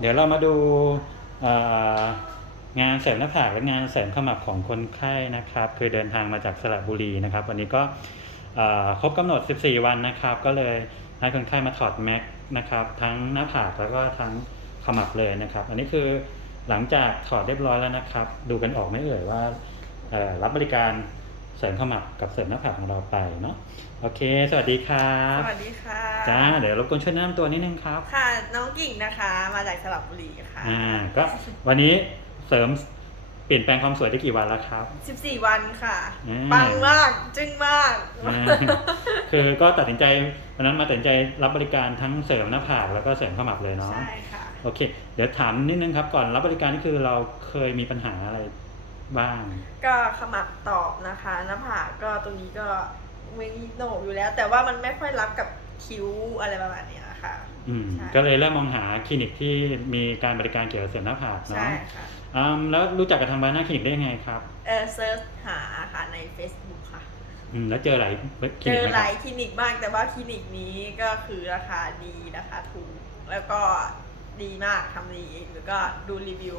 เดี๋ยวเรามาดูงานเสริมหน้าผากและงานเสริมขมับของคนไข้นะครับ คือเดินทางมาจากสระบุรีนะครับ วันนี้ก็ครบกำหนด 14 วันนะครับ ก็เลยให้คนไข้มาถอดแม็กนะครับทั้งหน้าผากแล้วก็ทั้งขมับเลยนะครับ อันนี้คือหลังจากถอดเรียบร้อยแล้วนะครับ ดูกันออกไหมเอ่ยว่ารับบริการ เสริมขมับกับเสริมหน้าผากของเราไปเนาะโอเค สวัสดีครับสวัสดีค่ะจ้าเดี๋ยวรบกวนช่วยแนะนำตัวนิดนึงครับ ค่ะ น้องกิ่งนะคะ มาจากสระบุรีค่ะอ่าก็วันนี้เสริมเปลี่ยนแปลงความสวยได้กี่วันแล้วครับ 14 วันค่ะอืม ปังมากจึ้งมาก อ่าคือก็ตัดสินใจวันนั้นมาตัดสินใจรับบริการทั้งเสริมหน้าผากแล้วก็เสริมขมับเลยเนาะใช่ค่ะ โอเค เดี๋ยวถามนิดนึงครับก่อนรับบริการนี่คือเราเคยมีปัญหาอะไร บ้าง ก็ขมับตอบนะคะหน้าผากก็ตรงนี้ก็ไม่มีโหนกอยู่แล้ว แต่ว่ามันไม่ค่อยรับกับคิ้วอะไรประมาณเนี้ยค่ะอืมใช่ก็เลยเริ่มมองหาคลินิกที่มีการบริการเกี่ยวกับเสริมหน้าผากใช่เนาะค่ะอืมแล้วรู้จักกับทางบานาคลินิกได้ยังไงครับเออเซิร์ชหาค่ะใน Facebook ค่ะ อืมแล้วเจอหลายคลิเจนิกอไหมหครัลายบคลินิกมากแต่ว่าคลินิกนี้ก็คือราคาดีราคาถูก แล้วก็ ดีมากทำดีเองแล้วก็ดูรีวิว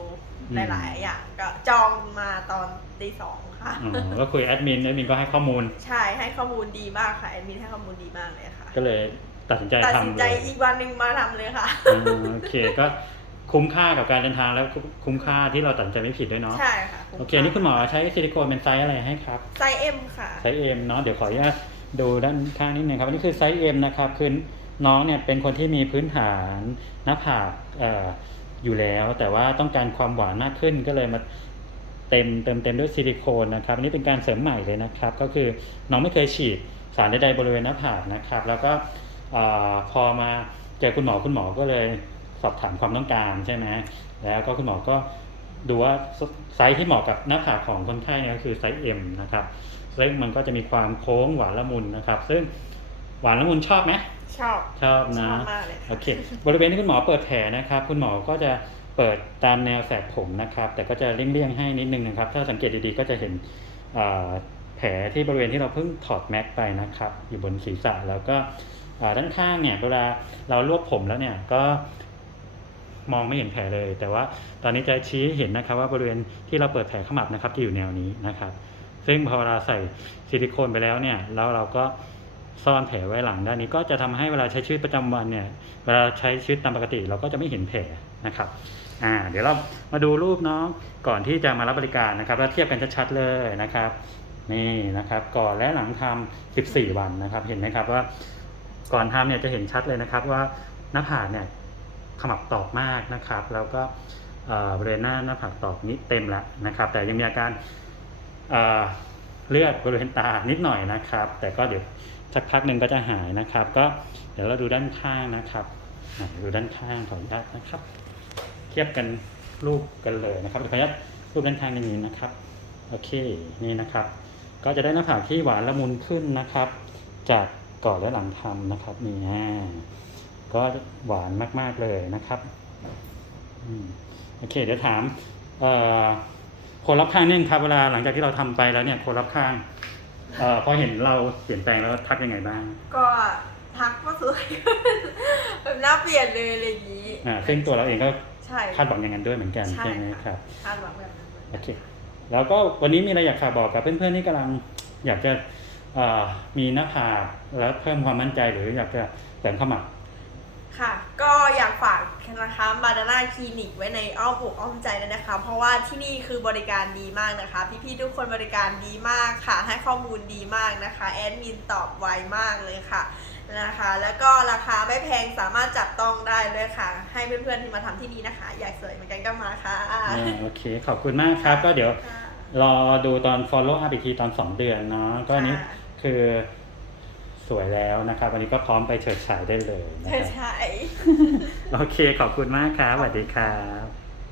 อืม หลายๆอย่างก็จองมาตอนตีสองค่ะ อ๋อก็คุยแอดมินแอดมินก็ให้ข้อมูล ใช่ให้ข้อมูลดีมากค่ะแอดมินให้ข้อมูลดีมากเลยค่ะ ก็เลยตัดสินใจตัดทำสินเลใจยอีกวันหนึ่งมาทำเลยค่ะ อ่าโอเคก็คุ้มค่ากับการเดินทางแล้วคุ้มค่าที่เราตัดสินใจไม่ผิดด้วยเนาะใช่ค่ะโอเคนี่คุณหมอใช้ซิลิโคนเป็นไซส์อะไรให้ครับ ไซส์เอ็มค่ะ ไซส์เอ็มเนาะเดี๋ยวขออนุญาตดูด้านข้างนิดนึงครับอันนี้คือไซส์เอ็มนะครับคือ น้องเนี่ยเป็นคนที่มีพื้นฐานหน้าผากออยู่แล้ว แต่ว่าต้องการความหวานมากขึ้นก็เลยมาเต็มเติมเต็มด้วยซิลิโคนนะครับอันนี้เป็นการเสริมใหม่เลยนะครับ ก็คือน้องไม่เคยฉีดสารใดๆบริเวณหน้าผากนะครับ แล้วก็อพอมาเจอคุณหมอคุณหมอก็เลยสอบถามความต้องการใช่ไหมแล้วก็คุณหมอก็ดูว่าไซส์ที่เหมาะกับหน้าผากของคนไข้เนี่ยก็คือไซส์ M นะครับซึ่งมันก็จะมีความโค้งหวานละมุนนะครับ ซึ่ง หวานละมุนชอบไหมชอบ ชอบชนะอบมากเลยค่ะ โอเค บริเวณที่คุณหมอเปิดแผลนะครับ คุณหมอก็จะเปิดตามแนวแสกผมนะครับ แต่ก็จะเลี่ยงๆให้นิดนึงนะครับ ถ้าสังเกตดีๆก็จะเห็นอ่าแผลที่บริเวณที่เราเพิ่งถอดแม็กไปนะครับ อยู่บนศีรษะแล้วก็อ่าด้านข้างเนี่ยเวลาเรารวบผมแล้วเนี่ยก็ มองไม่เห็นแผลเลย แต่ว่าตอนนี้จะชี้ให้เห็นนะครับ ว่าบริเวณที่เราเปิดแผลขมับนะครับจะอยู่แนวนี้นะครับ ซึ่งพอเวลาใส่ซิลิโคนไปแล้วเนี่ยแล้วเราก็ ซ่อนแผลไว้หลังด้านนี้ก็จะทำให้เวลาใช้ชีวิตประจำวันเนี่ยเวลาใช้ชีวิตตามปกติ เราก็จะไม่เห็นแผลนะครับอ่าเดี๋ยวเรามาดูรูปน้องก่อนที่จะมารับบริการนะครับแล้วเทียบกันชัดๆเลยนะครับนี่นะครับ ก่อนและหลังทำ14 วันนะครับ เห็นไหมครับว่าก่อนทำเนี่ยจะเห็นชัดเลยนะครับว่าหน้าผากเนี่ยขมับตอบมากนะครับ แล้วก็บริเวณหน้าหน้าผากตอบนี้เต็มแล้วนะครับ แต่ยังมีอาการ เลือดบริเวณตานิดหน่อยนะครับ แต่ก็เดี๋ยวสักพักหนึ่งก็จะหายนะครับ ก็เดี๋ยวเราดูด้านข้างนะครับดูด้านข้างขออนุญาตนะครับ เทียบกันรูปกันเลยนะครับเดี๋ยวขออนุญาตรูปด้านข้างนี้นะครับโอเคนี่นะครับ ก็จะได้หน้าผากที่หวานละมุนขึ้นนะครับ จากก่อนและหลังทำนะครับนี่อ่าก็หวานมาก ๆเลยนะครับโอเค เดี๋ยวถามเอ่อ คนรอบข้างนี่ครับเวลาหลังจากที่เราทำไปแล้วเนี่ยคนรอบข้างเอ่อพอเห็นเราเปลี่ยนแปลงแล้วทักยังไงบ้าง ก็ทักว่าสวยแบบหน้าเปลี่ยนเลยอะไรอย่างนี้อ่าซึ่งตัวเราเองก็ใช่คาดหวังอย่างนั้นด้วยเหมือนกันใช่ใช่ไหมค่ะครับคาดหวังแบบนั้นเหมือนโอกันเคแล้วก็วันนี้มีอะไรอยากฝากบอกกับเพื่อนๆที่กำลังอยากจะเอ่อมีหน้าผากแล้วเพิ่มความมั่นใจหรืออยากจะเสริมขมับค่ะ ก็อยากฝาก นะคะมาดาน่าคลินิกไว้ในอ้อมอกอ้อมใจเลยนะคะ เพราะว่าที่นี่คือบริการดีมากนะคะ พี่ๆทุกคนบริการดีมากค่ะ ให้ข้อมูลดีมากนะคะแอดมินตอบไวมากเลยค่ะนะคะ แล้วก็ราคาไม่แพงสามารถจับต้องได้ด้วยค่ะ ให้เพื่อนๆที่มาทำที่นี่นะคะ อยากสวยเหมือนกันก็มาค่ะอ่าโอเค ขอบคุณมากครับ ก็เดี๋ยวค่ะรอดูตอน follow up อีกทีตอน 2 เดือนเนาะก็อันนี้ค่ะคือ สวยแล้วนะครับ วันนี้ก็พร้อมไปเฉิดฉายได้เลยนะใช่ครับใช่โอเคขอบคุณมากครับสวัสดีครับ